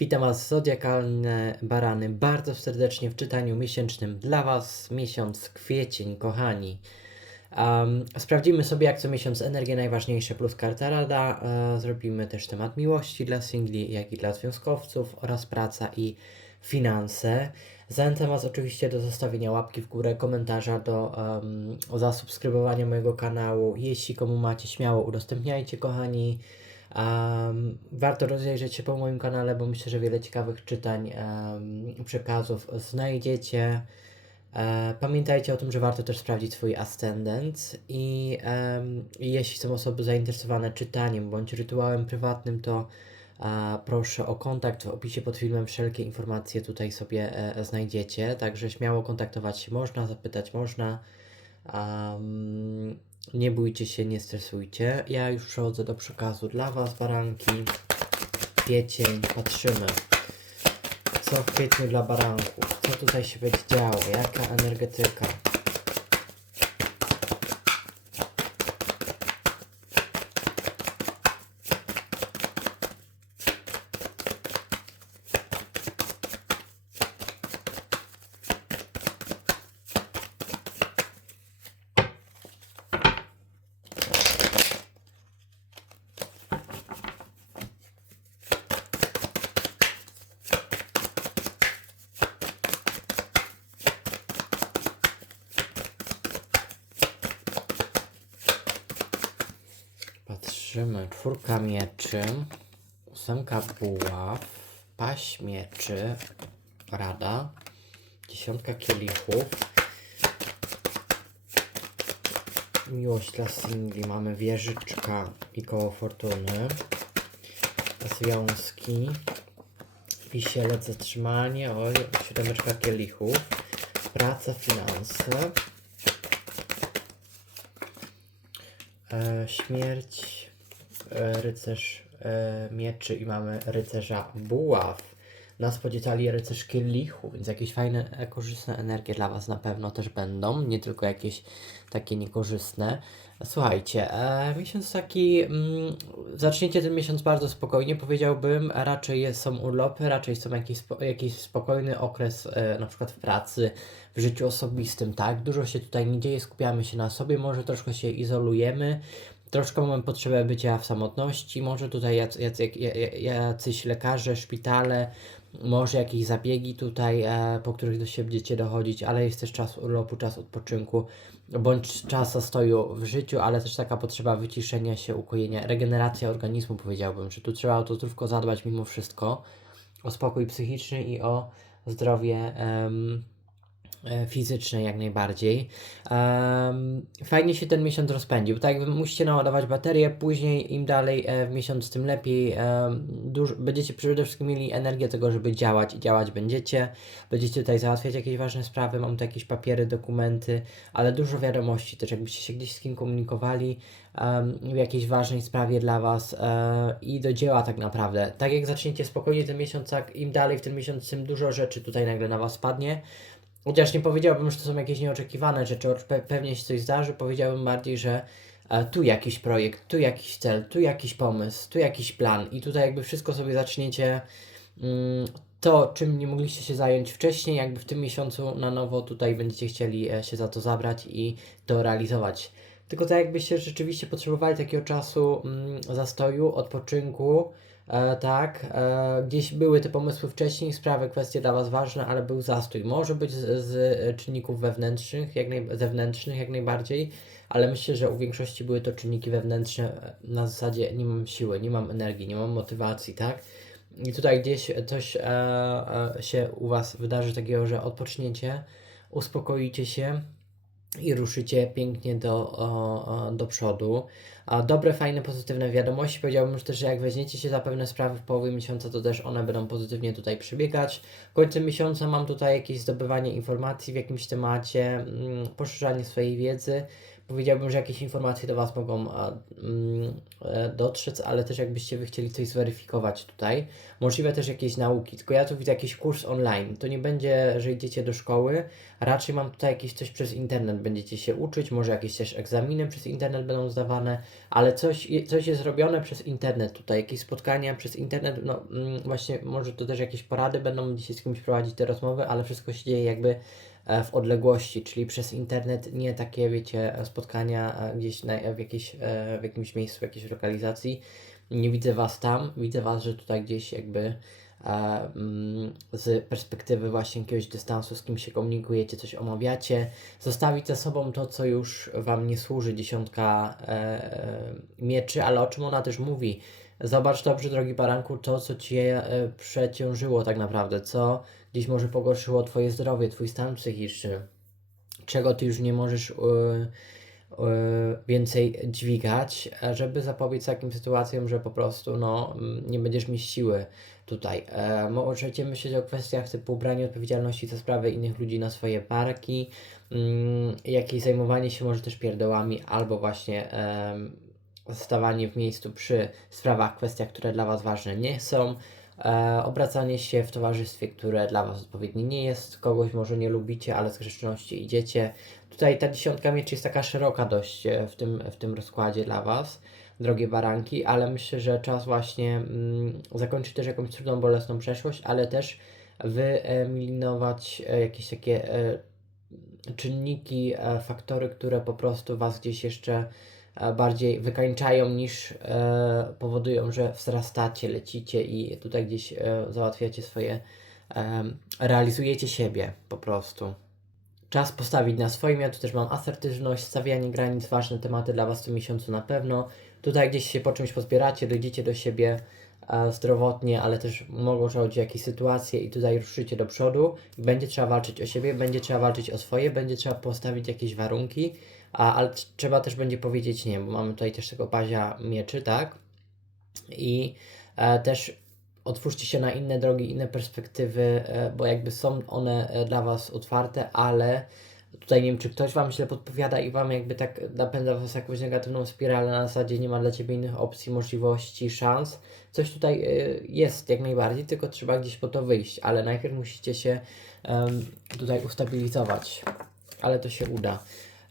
Witam Was, zodiakalne barany, bardzo serdecznie w czytaniu miesięcznym dla Was, miesiąc kwiecień, kochani. Um, sprawdzimy sobie jak co miesiąc energie najważniejsze plus karta rada. E, zrobimy też temat miłości dla singli, jak i dla związkowców oraz praca i finanse. Zachęcam Was oczywiście do zostawienia łapki w górę, komentarza, do um, zasubskrybowania mojego kanału. Jeśli komu macie, śmiało udostępniajcie, kochani. Um, warto rozejrzeć się po moim kanale, bo myślę, że wiele ciekawych czytań, um, przekazów znajdziecie. E, pamiętajcie o tym, że warto też sprawdzić swój ascendent i jeśli są osoby zainteresowane czytaniem bądź rytuałem prywatnym, to e, proszę o kontakt w opisie pod filmem. Wszelkie informacje tutaj sobie e, znajdziecie, także śmiało kontaktować się można, zapytać można. Am, nie bójcie się, nie stresujcie. Ja już przechodzę do przekazu dla Was, baranki. Kwiecień, patrzymy. Co w kwietniu dla baranków? Co tutaj się będzie działo? Jaka energetyka? Czwórka mieczy, ósemka buław, paź mieczy, rada, dziesiątka kielichów, miłość dla singli, mamy wieżyczka i koło fortuny, związki, wisielec, zatrzymanie, oj, siódemeczka kielichów, praca, finanse, E, śmierć, rycerz e, mieczy i mamy rycerza buław. Nas podziecali rycerz kielichu, więc jakieś fajne, e, korzystne energie dla Was na pewno też będą, nie tylko jakieś takie niekorzystne. Słuchajcie, e, miesiąc taki, mm, zaczniecie ten miesiąc bardzo spokojnie, powiedziałbym, raczej jest, są urlopy, raczej są jakiś, spo, jakiś spokojny okres, e, na przykład w pracy, w życiu osobistym, tak? Dużo się tutaj nie dzieje, skupiamy się na sobie, może troszkę się izolujemy, troszkę mamy potrzebę bycia w samotności, może tutaj jac, jac, jac, jacyś lekarze, szpitale, może jakieś zabiegi tutaj, e, po których do siebie będziecie dochodzić, ale jest też czas urlopu, czas odpoczynku, bądź czas zastoju w życiu, ale też taka potrzeba wyciszenia się, ukojenia, regeneracja organizmu powiedziałbym, że tu trzeba o to zdrówko zadbać mimo wszystko, o spokój psychiczny i o zdrowie fizyczne jak najbardziej. Em, fajnie się ten miesiąc rozpędził. Tak musicie naładować baterię, później im dalej e, w miesiąc, tym lepiej. Em, duż, będziecie przede wszystkim mieli energię tego, żeby działać i działać będziecie. Będziecie tutaj załatwiać jakieś ważne sprawy, mam tu jakieś papiery, dokumenty, ale dużo wiadomości też, jakbyście się gdzieś z kim komunikowali em, w jakiejś ważnej sprawie dla Was e, i do dzieła tak naprawdę. Tak jak zaczniecie spokojnie ten miesiąc, tak im dalej w ten miesiąc, tym dużo rzeczy tutaj nagle na Was spadnie. Chociaż nie powiedziałbym, że to są jakieś nieoczekiwane rzeczy, pe- pewnie się coś zdarzy, powiedziałbym bardziej, że e, tu jakiś projekt, tu jakiś cel, tu jakiś pomysł, tu jakiś plan i tutaj jakby wszystko sobie zaczniecie mm, to, czym nie mogliście się zająć wcześniej, jakby w tym miesiącu na nowo tutaj będziecie chcieli e, się za to zabrać i to realizować. Tylko tak jakbyście rzeczywiście potrzebowali takiego czasu mm, zastoju, odpoczynku, e, tak, e, gdzieś były te pomysły wcześniej, sprawy, kwestie dla Was ważne, ale był zastój. Może być z, z czynników wewnętrznych, jak naj, zewnętrznych jak najbardziej, ale myślę, że u większości były to czynniki wewnętrzne e, na zasadzie nie mam siły, nie mam energii, nie mam motywacji, tak? I tutaj gdzieś coś e, e, się u Was wydarzy takiego, że odpoczniecie, uspokoicie się i ruszycie pięknie do, o, o, do przodu. Dobre, fajne, pozytywne wiadomości. Powiedziałbym już też, że jak weźmiecie się za pewne sprawy w połowie miesiąca, to też one będą pozytywnie tutaj przebiegać. Końcem miesiąca mam tutaj jakieś zdobywanie informacji w jakimś temacie, mm, poszerzanie swojej wiedzy. powiedziałbym, że jakieś informacje do Was mogą mm, e, dotrzeć, ale też jakbyście Wy chcieli coś zweryfikować tutaj. Możliwe też jakieś nauki, tylko ja tu widzę jakiś kurs online. To nie będzie, że idziecie do szkoły, raczej mam tutaj jakieś coś przez internet, będziecie się uczyć, może jakieś też egzaminy przez internet będą zdawane, ale coś, coś jest robione przez internet tutaj, jakieś spotkania przez internet, no mm, właśnie może to też jakieś porady będą, będziecie z kimś prowadzić te rozmowy, ale wszystko się dzieje jakby e, w odległości, czyli przez internet, nie takie, wiecie, spotkania e, gdzieś na, w, jakiejś, e, w jakimś miejscu, w jakiejś lokalizacji. Nie widzę Was tam, widzę Was, że tutaj gdzieś jakby z perspektywy właśnie jakiegoś dystansu, z kim się komunikujecie, coś omawiacie, zostawić za sobą to, co już Wam nie służy, dziesiątka mieczy, ale o czym ona też mówi. Zobacz dobrze, drogi baranku, to, co Cię przeciążyło tak naprawdę, co gdzieś może pogorszyło Twoje zdrowie, Twój stan psychiczny, czego Ty już nie możesz więcej dźwigać, żeby zapobiec takim sytuacjom, że po prostu no, nie będziesz mieć siły tutaj. E, możecie myśleć o kwestiach typu branie odpowiedzialności za sprawy innych ludzi na swoje parki, mm, jakieś zajmowanie się może też pierdołami, albo właśnie e, stawanie w miejscu przy sprawach, kwestiach, które dla Was ważne nie są, e, obracanie się w towarzystwie, które dla Was odpowiednie nie jest, kogoś może nie lubicie, ale z grzeczności idziecie. Tutaj ta dziesiątka mieczy jest taka szeroka dość e, w tym, w tym rozkładzie dla Was, drogie baranki, ale myślę, że czas właśnie mm, zakończyć też jakąś trudną, bolesną przeszłość, ale też wyeliminować e, jakieś takie e, czynniki, e, faktory, które po prostu Was gdzieś jeszcze bardziej wykańczają niż powodują, że wzrastacie, lecicie i tutaj gdzieś załatwiacie swoje, realizujecie siebie po prostu. Czas postawić na swoim. Ja tu też mam asertywność, stawianie granic, ważne tematy dla Was w tym miesiącu na pewno. Tutaj gdzieś się po czymś pozbieracie, dojdziecie do siebie e, zdrowotnie, ale też mogą rodzić jakieś sytuacje i tutaj ruszycie do przodu. Będzie trzeba walczyć o siebie, będzie trzeba walczyć o swoje, będzie trzeba postawić jakieś warunki, a, ale trzeba też będzie powiedzieć nie, bo mamy tutaj też tego pazia mieczy, tak? I e, też otwórzcie się na inne drogi, inne perspektywy, e, bo jakby są one e, dla Was otwarte, ale tutaj nie wiem, czy ktoś Wam źle podpowiada i Wam jakby tak napędza Was jakąś negatywną spiralę na zasadzie nie ma dla Ciebie innych opcji, możliwości, szans. Coś tutaj y, jest jak najbardziej, tylko trzeba gdzieś po to wyjść, ale najpierw musicie się tutaj ustabilizować, ale to się uda.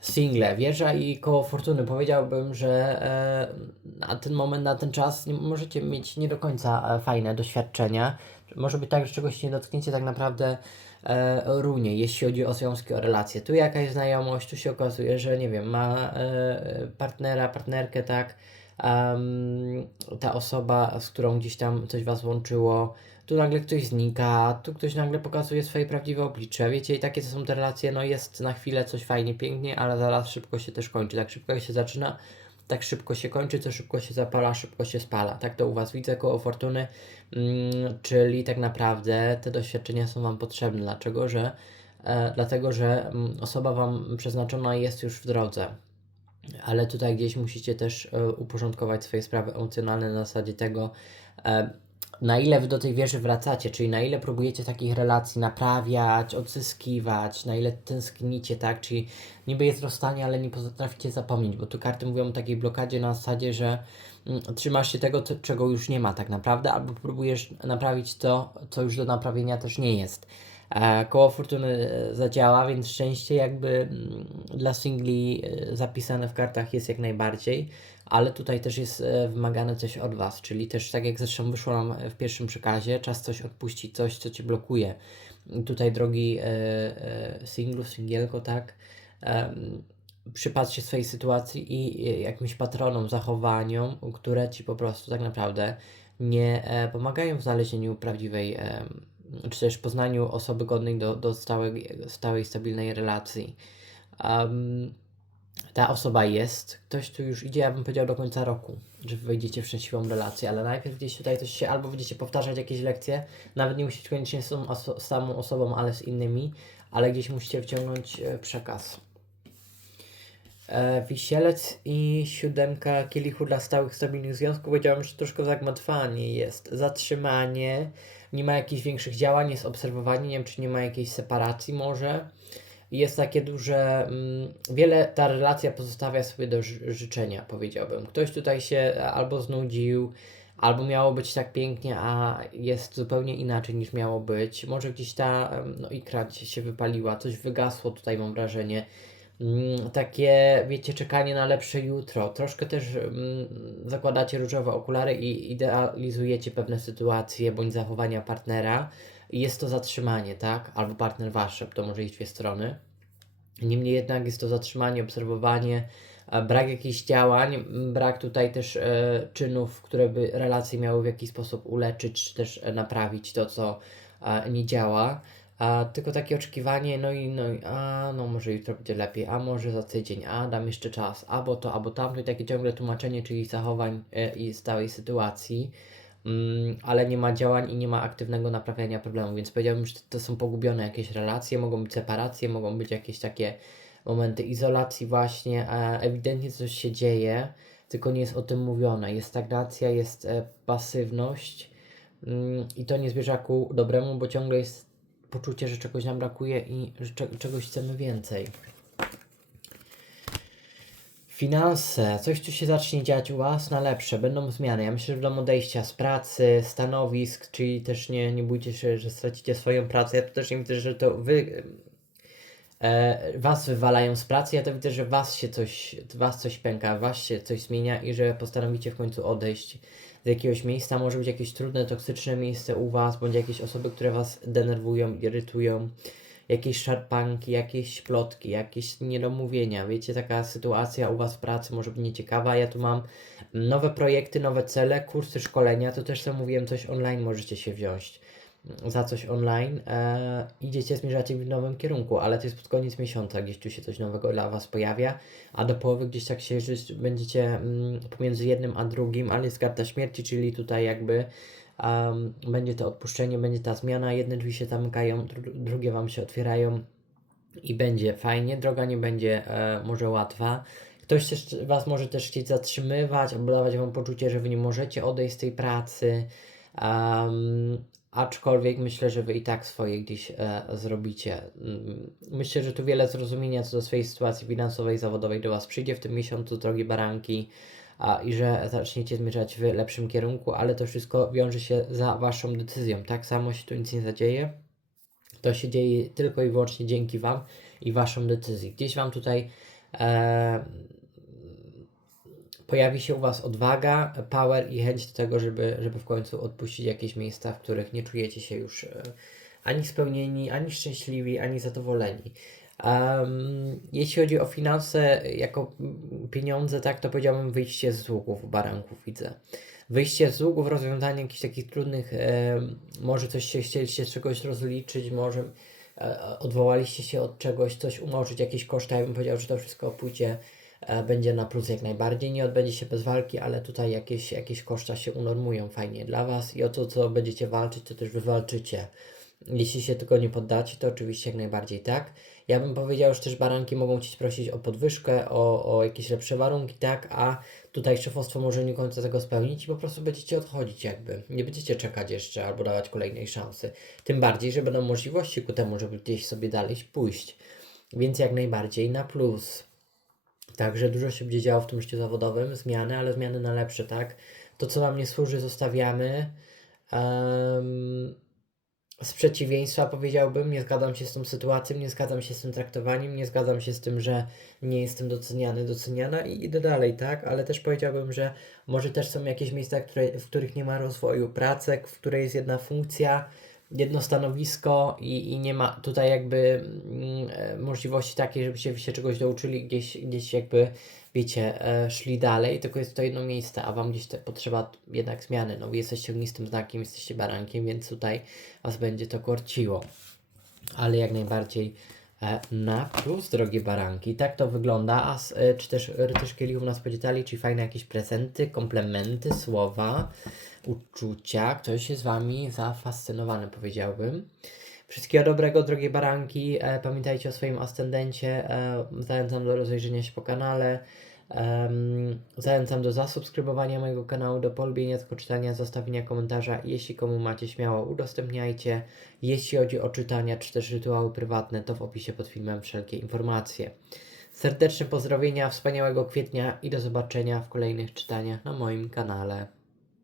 Single, wieża i koło fortuny. Powiedziałbym, że e, na ten moment, na ten czas nie, możecie mieć nie do końca e, fajne doświadczenia. Może być tak, że czegoś nie dotknięcie tak naprawdę e, runie, jeśli chodzi o związki, o relacje. Tu jakaś znajomość, tu się okazuje, że nie wiem, ma e, partnera, partnerkę, tak, um, ta osoba, z którą gdzieś tam coś Was łączyło, tu nagle ktoś znika, tu ktoś nagle pokazuje swoje prawdziwe oblicze, wiecie, i takie to są te relacje, no jest na chwilę coś fajnie, pięknie, ale zaraz szybko się też kończy, tak szybko się zaczyna, tak szybko się kończy, co szybko się zapala, szybko się spala. Tak to u Was widzę koło fortuny, mm, czyli tak naprawdę te doświadczenia są Wam potrzebne. Dlaczego? Że, e, dlatego, że mm, osoba Wam przeznaczona jest już w drodze. Ale tutaj gdzieś musicie też e, uporządkować swoje sprawy emocjonalne na zasadzie tego, e, na ile wy do tej wieży wracacie, czyli na ile próbujecie takich relacji naprawiać, odzyskiwać, na ile tęsknicie, tak? Czyli niby jest rozstanie, ale nie potraficie zapomnieć, bo tu karty mówią o takiej blokadzie na zasadzie, że mm, trzymasz się tego, czego już nie ma tak naprawdę, albo próbujesz naprawić to, co już do naprawienia też nie jest. E, koło fortuny e, zadziała, więc szczęście jakby mm, dla singli e, zapisane w kartach jest jak najbardziej ale tutaj też jest e, wymagane coś od Was, czyli też tak jak zresztą wyszło nam w pierwszym przekazie, czas coś odpuścić, coś, co Cię blokuje. Tutaj drogi e, e, singlu, singielko, tak, e, przypatrz się swojej sytuacji i e, jakimś patronom, zachowaniom, które Ci po prostu tak naprawdę nie e, pomagają w znalezieniu prawdziwej, e, czy też poznaniu osoby godnej do, do stałej, stałej, stabilnej relacji. Um, ta osoba jest, ktoś tu już idzie, ja bym powiedział do końca roku, że wejdziecie w szczęśliwą relację, ale najpierw gdzieś tutaj coś się, albo będziecie powtarzać jakieś lekcje, nawet nie musicie koniecznie z tą oso samą osobą, ale z innymi, ale gdzieś musicie wciągnąć e, przekaz. E, wisielec i siódemka kielichu dla stałych, stabilnych związków. Powiedziałem, że troszkę zagmatwanie jest. Zatrzymanie, nie ma jakichś większych działań, jest obserwowanie, nie wiem, czy nie ma jakiejś separacji może. Jest takie duże, mm, wiele ta relacja pozostawia sobie do ży- życzenia, powiedziałbym. Ktoś tutaj się albo znudził, albo miało być tak pięknie, a jest zupełnie inaczej niż miało być. Może gdzieś ta no, ikra się wypaliła, coś wygasło tutaj mam wrażenie. Mm, takie, wiecie, czekanie na lepsze jutro. Troszkę też mm, zakładacie różowe okulary i idealizujecie pewne sytuacje bądź zachowania partnera. Jest to zatrzymanie, tak? Albo partner wasz, to może iść dwie strony. Niemniej jednak jest to zatrzymanie, obserwowanie, a brak jakichś działań, brak tutaj też e, czynów, które by relacje miały w jakiś sposób uleczyć, czy też e, naprawić to, co e, nie działa. Tylko takie oczekiwanie, no i, no a no może jutro będzie lepiej, a może za tydzień, a dam jeszcze czas, albo to, albo tamto i takie ciągle tłumaczenie czyichś zachowań e, i stałej sytuacji. Mm, ale nie ma działań i nie ma aktywnego naprawiania problemu, więc powiedziałbym, że to są pogubione jakieś relacje, mogą być separacje, mogą być jakieś takie momenty izolacji właśnie, a ewidentnie coś się dzieje, tylko nie jest o tym mówione. Jest stagnacja, jest e, pasywność mm, i to nie zmierza ku dobremu, bo ciągle jest poczucie, że czegoś nam brakuje i że cze- czegoś chcemy więcej. Finanse, coś tu się zacznie dziać u Was na lepsze, będą zmiany. Ja myślę, że będą odejścia z pracy, stanowisk, czyli też nie, nie bójcie się, że stracicie swoją pracę. Ja tu też nie widzę, że to Wy e, Was wywalają z pracy, ja to widzę, że Was się coś, Was coś pęka, Was się coś zmienia i że postanowicie w końcu odejść z jakiegoś miejsca. Może być jakieś trudne, toksyczne miejsce u Was, bądź jakieś osoby, które Was denerwują, irytują jakieś szarpanki, jakieś plotki, jakieś niedomówienia. Wiecie, taka sytuacja u Was w pracy może być nieciekawa. Ja tu mam nowe projekty, nowe cele, kursy, szkolenia. To też, co mówiłem, coś online możecie się wziąć za coś online. E, idziecie, zmierzacie w nowym kierunku, ale to jest pod koniec miesiąca, gdzieś tu się coś nowego dla Was pojawia, a do połowy gdzieś tak się będziecie mm, pomiędzy jednym a drugim, ale jest karta śmierci, czyli tutaj jakby um, będzie to odpuszczenie, będzie ta zmiana, jedne drzwi się zamykają, dru drugie Wam się otwierają i będzie fajnie, droga nie będzie e, może łatwa. Ktoś też Was może też chcieć zatrzymywać, albo dawać Wam poczucie, że Wy nie możecie odejść z tej pracy. Um, aczkolwiek myślę, że Wy i tak swoje gdzieś e, zrobicie. Mm, Myślę, że tu wiele zrozumienia co do swojej sytuacji finansowej zawodowej do Was przyjdzie w tym miesiącu, drogie baranki, a, i że zaczniecie zmierzać w lepszym kierunku, ale to wszystko wiąże się za Waszą decyzją. Tak samo się tu nic nie zadzieje. To się dzieje tylko i wyłącznie dzięki Wam i Waszą decyzji. Gdzieś Wam tutaj e, pojawi się u Was odwaga, power i chęć do tego, żeby, żeby w końcu odpuścić jakieś miejsca, w których nie czujecie się już e, ani spełnieni, ani szczęśliwi, ani zadowoleni. Um, jeśli chodzi o finanse jako pieniądze, tak, to powiedziałbym wyjście z długów baranków widzę. Wyjście z długów, rozwiązanie jakichś takich trudnych, e, może coś się chcieliście czegoś rozliczyć, może e, odwołaliście się od czegoś, coś umorzyć, jakieś koszta, ja bym powiedział, że to wszystko pójdzie, e, będzie na plus jak najbardziej, nie odbędzie się bez walki, ale tutaj jakieś, jakieś koszta się unormują fajnie dla Was i o to, co będziecie walczyć, to też wywalczycie. Jeśli się tylko nie poddacie, to oczywiście jak najbardziej tak. Ja bym powiedział, że też baranki mogą Cię prosić o podwyżkę, o, o jakieś lepsze warunki, tak, a tutaj szefostwo może nie końca tego spełnić i po prostu będziecie odchodzić jakby. Nie będziecie czekać jeszcze albo dawać kolejnej szansy. Tym bardziej, że będą możliwości ku temu, żeby gdzieś sobie dalej pójść. Więc jak najbardziej na plus. Także dużo się będzie działo w tym życiu zawodowym, zmiany, ale zmiany na lepsze, tak? To, co nam nie służy, zostawiamy. Um, z przeciwieństwa powiedziałbym, nie zgadzam się z tą sytuacją, nie zgadzam się z tym traktowaniem, nie zgadzam się z tym, że nie jestem doceniany, doceniana i idę dalej, tak? Ale też powiedziałbym, że może też są jakieś miejsca, które, w których nie ma rozwoju, prace, w której jest jedna funkcja, jedno stanowisko i, i nie ma tutaj jakby mm, e, możliwości takiej, żebyście się czegoś douczyli, gdzieś, gdzieś jakby wiecie, e, szli dalej, tylko jest to jedno miejsce, a Wam gdzieś te, potrzeba jednak zmiany. No, jesteście ognistym znakiem, jesteście barankiem, więc tutaj Was będzie to korciło. Ale jak najbardziej na plus, drogie baranki. Tak to wygląda, a e, czy też rycerz kielichów nas podzielali, czy fajne jakieś prezenty, komplementy, słowa, uczucia. Ktoś jest Wami zafascynowany, powiedziałbym. Wszystkiego dobrego, drogie baranki. E, pamiętajcie o swoim ascendencie. E, zachęcam do rozejrzenia się po kanale. Em, zachęcam do zasubskrybowania mojego kanału, do polubienia tego czytania, zostawienia komentarza. Jeśli komu macie, śmiało udostępniajcie. Jeśli chodzi o czytania czy też rytuały prywatne, to w opisie pod filmem wszelkie informacje. Serdeczne pozdrowienia, wspaniałego kwietnia i do zobaczenia w kolejnych czytaniach na moim kanale.